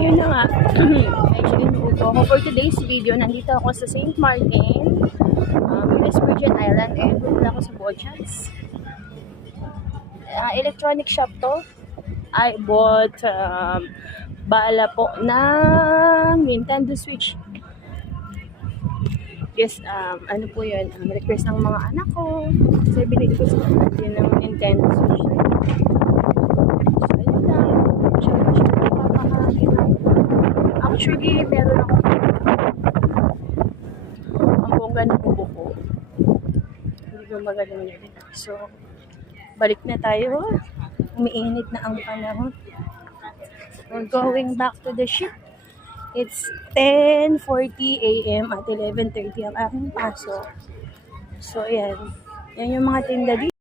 ayun na nga. Actually, nuupo ako for today's video. Nandito ako sa St. Martin, US Virgin Island, and wala ako sa Bochans. Electronic shop to. I bought bala po ng Nintendo Switch. Guess, ano po yun, request ng mga anak ko. Kasi binili ko sa yun ng Nintendo Switch. So, ayun lang. Actually, meron ako ang bongga ng bubo ko. Hindi ko magaling yun. So, balik na tayo. Umiinit na ang panahon. We're going back to the ship. It's 10:40 a.m. at 11:30 ang aking pasok. So, ayan. Yan yung mga tinda dito.